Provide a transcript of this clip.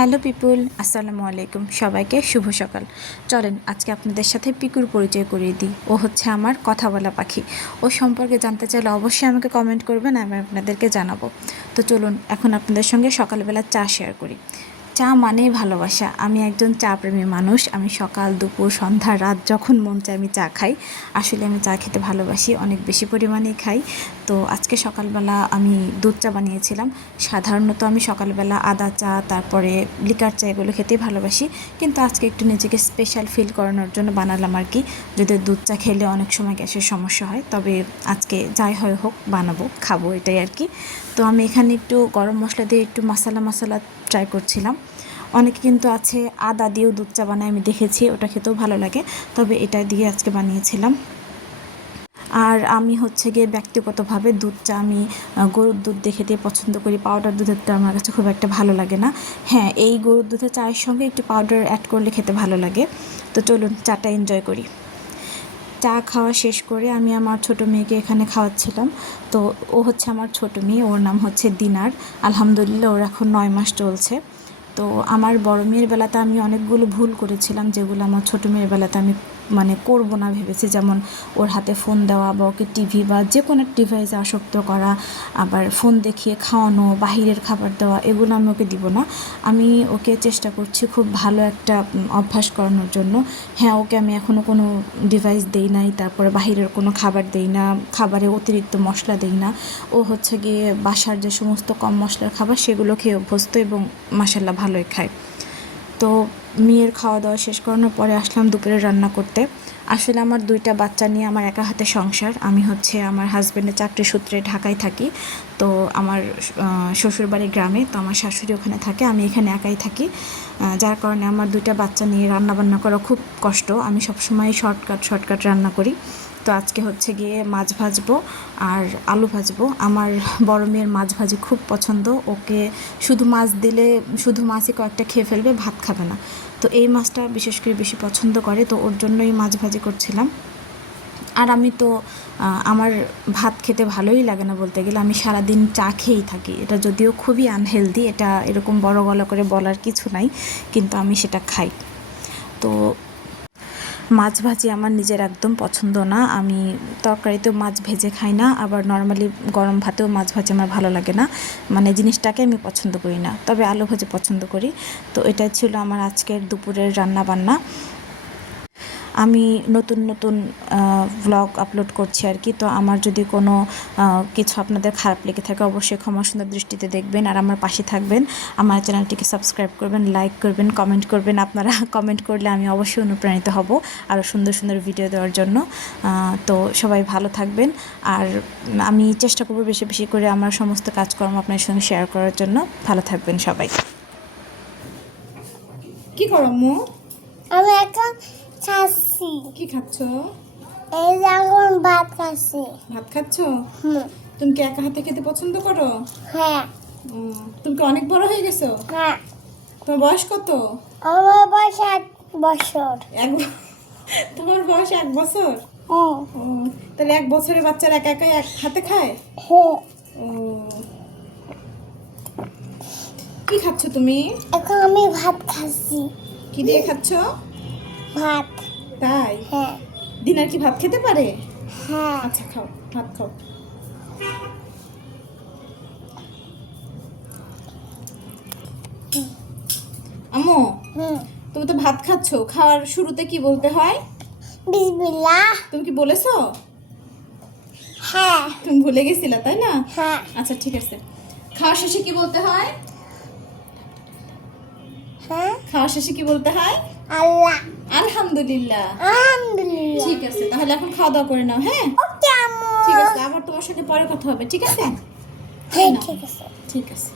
Hello পিপুল, আসসালামু আলাইকুম। সবাইকে শুভ সকাল। চলেন আজকে আপনাদের সাথে পিকুর পরিচয় করিয়ে দিই। ও হচ্ছে আমার কথা বলা পাখি। ও সম্পর্কে জানতে চাইলে অবশ্যই আমাকে কমেন্ট করবেন, আমি আপনাদেরকে জানাবো। তো চলুন এখন আপনাদের সঙ্গে সকালবেলা চা শেয়ার করি। চা মানেই ভালোবাসা। আমি একজন চা প্রেমী মানুষ। আমি সকাল দুপুর সন্ধ্যা রাত যখন মন চায় আমি চা খাই। আসলে আমি চা খেতে ভালোবাসি, অনেক বেশি পরিমাণেই খাই। তো আজকে সকালবেলা আমি দুধ চা বানিয়েছিলাম। সাধারণত আমি সকালবেলা আদা চা, তারপরে লিকার চা এগুলো খেতেই ভালোবাসি, কিন্তু আজকে একটু নিজেকে স্পেশাল ফিল করানোর জন্য বানালাম আর কি। যদি দুধ চা খেলে অনেক সময় গ্যাসের সমস্যা হয়, তবে আজকে যাই হয় হোক বানাবো, খাবো, এটাই আর কি। তো আমি এখানে একটু গরম মশলা দিয়ে একটু মশলা ট্রাই করছিলাম। অনেকে কিন্তু আছে আদা দিয়েও দুধ চা বানায়, আমি দেখেছি, ওটা খেতেও ভালো লাগে, তবে এটা দিয়ে আজকে বানিয়েছিলাম। আর আমি হচ্ছে গিয়ে ব্যক্তিগতভাবে দুধ চা আমি গরুর দুধ দিয়ে খেতে পছন্দ করি। পাউডার দুধেরটা আমার কাছে খুব একটা ভালো লাগে না। হ্যাঁ, এই গরুর দুধের চায়ের সঙ্গে একটু পাউডার অ্যাড করলে খেতে ভালো লাগে। তো চলুন চাটা এনজয় করি। চা খাওয়া শেষ করে আমি আমার ছোটো মেয়েকে এখানে খাওয়াচ্ছিলাম। তো ও হচ্ছে আমার ছোটো মেয়ে, ওর নাম হচ্ছে দিনার। আলহামদুলিল্লাহ ওর এখন 9 মাস চলছে। তো আমার বড় মেয়ের বেলাতে আমি অনেকগুলো ভুল করেছিলাম, যেগুলো আমার ছোটো মেয়ের বেলাতে আমি করব না ভেবেছি। যেমন ওর হাতে ফোন দেওয়া, বা ওকে টিভি বা যে কোনো ডিভাইসে আসক্ত করা, আবার ফোন দেখিয়ে খাওয়ানো, বাহিরের খাবার দেওয়া, এগুলো আমি ওকে দিব না। আমি ওকে চেষ্টা করছি খুব ভালো একটা অভ্যাস করানোর জন্য। হ্যাঁ, ওকে আমি এখনও কোনো ডিভাইস দেই নাই, তারপরে বাহিরের কোনো খাবার দেই না, খাবারে অতিরিক্ত মশলা দেই না। ও হচ্ছে গিয়ে বাসার যে সমস্ত কম মশলার খাবার সেগুলো খেয়ে অভ্যস্ত, এবং মাশাআল্লাহ ভালোই খায়। তো মেয়ের খাওয়া দাওয়া শেষ করানোর পরে আসলাম দুপুরে রান্না করতে। আসলে আমার 2টা বাচ্চা নিয়ে আমার একা হাতে সংসার। আমি হচ্ছে আমার হাজব্যান্ডের চাকরি সূত্রে ঢাকায় থাকি। তো আমার শ্বশুরবাড়ি গ্রামে, তো আমার শাশুড়ি ওখানে থাকে, আমি এখানে একাই থাকি। যার কারণে আমার 2টা বাচ্চা নিয়ে রান্নাবান্না করা খুব কষ্ট। আমি সবসময় শর্টকাট রান্না করি। তো আজকে হচ্ছে গিয়ে মাছ ভাজবো আর আলু ভাজবো। আমার বড় মেয়ের মাছ ভাজি খুব পছন্দ। ওকে শুধু মাছ দিলে শুধু মাছই কয়েকটা খেয়ে ফেলবে, ভাত খাবে না। তো এই মাছটা বিশেষ করে বেশি পছন্দ করে, তো ওর জন্যই মাছ ভাজি করছিলাম। আর আমি তো আমার ভাত খেতে ভালোই লাগে না বলতে গেলে। আমি সারাদিন চা খেয়েই থাকি। এটা যদিও খুবই আনহেলদি, এটা এরকম বড় গলা করে বলার কিছু নাই, কিন্তু আমি সেটা খাই। তো মাছ ভাজি আমার নিজের একদম পছন্দ না। আমি তরকারিতেও মাছ ভেজে খাই না, আবার নর্মালি গরম ভাতেও মাছ ভাজি আমার ভালো লাগে না। জিনিসটাকে আমি পছন্দ করি না, তবে আলু ভাজি পছন্দ করি। তো এটাই ছিল আমার আজকের দুপুরের রান্না বান্না। আমি নতুন ভ্লগ আপলোড করছি আর কি। তো আমার যদি কোনো কিছু আপনাদের খারাপ লেগে থাকে অবশ্যই ক্ষমা সুন্দর দৃষ্টিতে দেখবেন, আর আমার পাশে থাকবেন। আমার চ্যানেলটিকে সাবস্ক্রাইব করবেন, লাইক করবেন, কমেন্ট করবেন। আপনারা কমেন্ট করলে আমি অবশ্যই অনুপ্রাণিত হব আরও সুন্দর ভিডিও দেওয়ার জন্য। তো সবাই ভালো থাকবেন, আর আমি চেষ্টা করব বেশি করে আমার সমস্ত কাজকর্ম আপনার সঙ্গে শেয়ার করার জন্য। ভালো থাকবেন সবাই। কি করো মু? আমি এখন খাচ্ছি। কি খাচ্ছ? এই এখন ভাত খাচ্ছি। ভাত খাচ্ছ? হুম। তুমি কি একা হাতে খেতে পছন্দ করো? হ্যাঁ। তুমি কি অনেক বড় হয়ে গেছো? হ্যাঁ। তোমার বয়স কত? আমার বয়স 8 বছর। তোমার বয়স 1 বছর? ও তাহলে 1 বছরের বাচ্চারা একা একা এক হাতে খায়? হ্যাঁ। ও, কি খাচ্ছ তুমি? এখন আমি ভাত খাচ্ছি। কি দিয়ে খাচ্ছ? ভাত। তাই? হ্যাঁ। দিনার কি ভাত খেতে পারে? হ্যাঁ। আচ্ছা, খাও, ভাত খাও। আম্মু, তুমি তো ভাত খাচ্ছ, খাওয়ার শুরুতে কি বলতে হয়? বিসমিল্লাহ। তুমি কি বলেছো? হ্যাঁ। তুমি ভুলে গেছিলা তাই না? হ্যাঁ। আচ্ছা ঠিক আছে। খাওয়া শেষে কি বলতে হয়? হ্যাঁ। খাওয়া শেষে কি বলতে হয়? আল্লাহ। আলহামদুলিল্লাহ। আলহামদুলিল্লাহ। ঠিক আছে, তাহলে এখন খাওয়া দাওয়া করে নাও। হ্যাঁ, ওকে আম্মু। ঠিক আছে, আবার তোমার সাথে পরে কথা হবে। ঠিক আছে? হ্যাঁ, ঠিক আছে। ঠিক আছে।